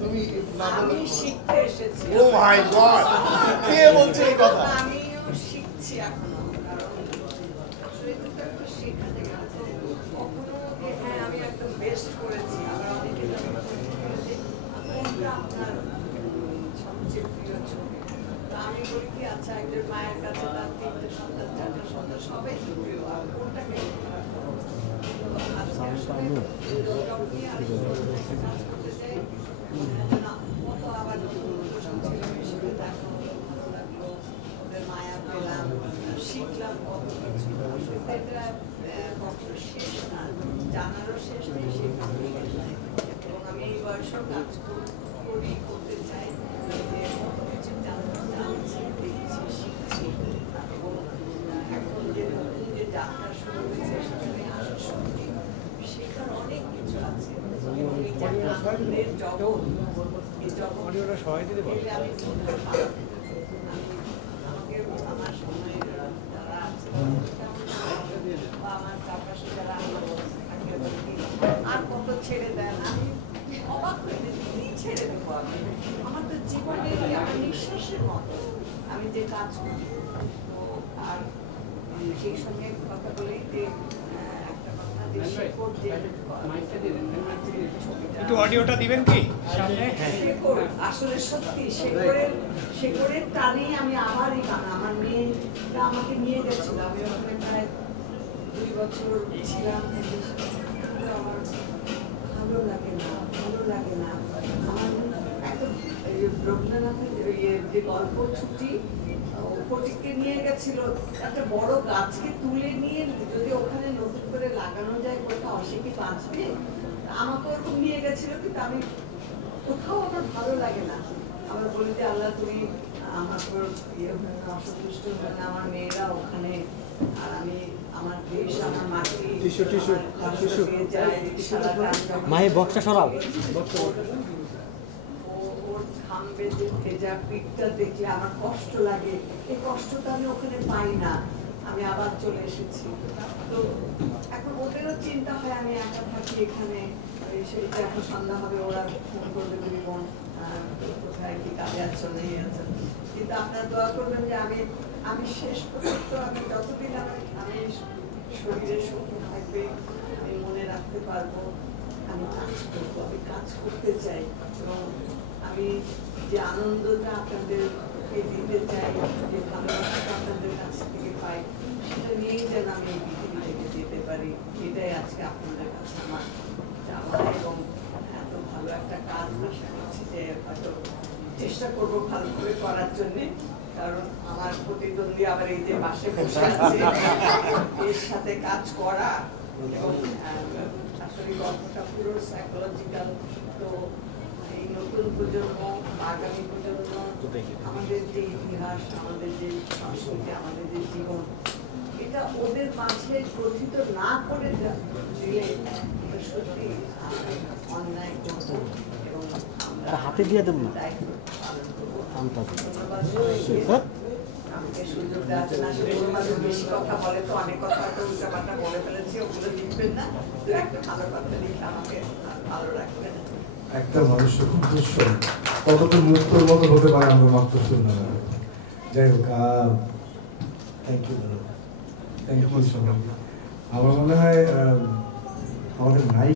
তুমি আমি শিখতে এসেছি। ও মাই গড, কে বলছে এই কথা? আমিও শিখছি এখনো, কারণ আসলে তো একটা শেখাতে গেলে তো কখনো যে হ্যাঁ আমি একদম বেস্ট করেছি, আবার অনেকে কোনটা আপনার সবচেয়ে প্রিয় ছবি। তো আমি বলি কি আচ্ছা একজন মায়ের কাছে তার 3টে সন্তান 4টে সন্তান সবাই তো প্রিয়, আর কোনটাকে মায়া পেলাম, শিখলাম কত কিছু। এটা কখনো শেষ না, জানারও শেষ নেই, শেখারও শেষ নেই। এবং আমি এই বয়সেও কাজ করতে চাই, যে কত কিছু জানছি, দেখছি, শিখছি। এবং এখন যে নতুন যে যাত্রা শুরু হয়েছে সেখানে আসার সঙ্গে শেখার অনেক কিছু আছে। এবং এই যে আনন্দের জগৎ, এই জগৎ আমি বলতে পারবো। আমাকে আমার সময় যারা আছে বা আমার চারপাশে যারা আর কত ছেড়ে দেন, আমি অবাক হয়ে কি ছেড়ে দেবো আমি? আমার তো জীবনে আমার নিঃশ্বাসের মতো আমি যে কাজ করি। তো আর সেই সঙ্গে কথা বলি যে একটা কথা, যে শেখর যে একটু অডিওটা দিবেন কি সামনে? শেখর আসলে সত্যি শেখরের টানেই আমি আবারই গান, আমার মেয়েটা আমাকে নিয়ে গেছিল, আমি ওখানে প্রায় 2 বছর ছিলাম। আমার ভালো লাগে না আমার একদম রবীন্দ্রনাথের যে গল্প ছুটি ফটিককে নিয়ে গেছিল, একটা বড় গাছকে তুলে নিয়ে যদি ওখানে নতুন করে লাগানো যায় কোথাও, সে কি বাঁচবে? আমাকে ওরকম নিয়ে গেছিল, কিন্তু আমি কোথাও আমার ভালো লাগে না। আমরা বলি যে আল্লাহ তুমি আমার উপর অসন্তুষ্ট হবে না, আমার মেয়েরা ওখানে, আর আমি আমার দেশ আমার মাটি মাহি বক্সটা সরাও। ওর খামবে যে ভেজা পিঠটা দেখলে আমার কষ্ট লাগে, এই কষ্টটা আমি ওখানে পাই না। আমি আবার চলে এসেছি। তো এখন ওদেরও চিন্তা হয় আমি একা থাকি এখানে, সেটা এখন সন্ধ্যা হবে, ওরা ফোন করবে তুমি বোন কোথায় কি কাজে আছো নেই আছো। কিন্তু আপনারা দোয়া করবেন যে আমি শেষ পর্যন্ত, আমি যতদিন আমি শরীরে শক্তি থাকবে, আমি মনে রাখতে পারবো, আমি কাজ করবো, আমি কাজ করতে চাই। এবং আমি যে আনন্দটা আপনাদেরকে দিতে চাই, যে ভালোবাসাটা আপনাদের কাছ থেকে পাই, সেটা নিয়েই যেন আমি এই পৃথিবী থেকে যেতে পারি, এটাই আজকে আপনাদের কাছে আমার চাওয়া। এবং এত ভালো একটা কাজ আশা করছি যে হয়তো চেষ্টা করবো ভালো করে করার জন্যে, কারণ আমার প্রতিদ্বন্দ্বী আবার এই যে পাশে বসে আছে, এর সাথে কাজ করা। এবং আসলে গল্পটা পুরো সাইকোলজিক্যাল। তো এই নতুন প্রজন্ম, আগামী প্রজন্ম, আমাদের যে ইতিহাস, আমাদের যে সংস্কৃতি, আমাদের যে জীবন, এটা ওদের মাঝে গঠিত না করে দিলে সত্যি অন্যায় করবো। এবং আমরা হাতে দিয়ে দেব না, আমাকে সুযোগ দেওয়ার জন্য। আসলে বেশি কথা বলে তো, অনেক কথা হয়তো উল্টাপাল্টা বলে ফেলেছি, ওগুলো লিখবেন না, তো একটা ভালো কথা লিখে আমাকে ভালো রাখবেন। একটা মানুষের উদ্দেশ্য কতটা মুক্তর মতো হতে পারে আমরা মাত্র শুনলাম। যাই হোক, থ্যাংক ইউ দাদা, থ্যাংক ইউ সবাই। আমার মনে হয় আমাদের নাই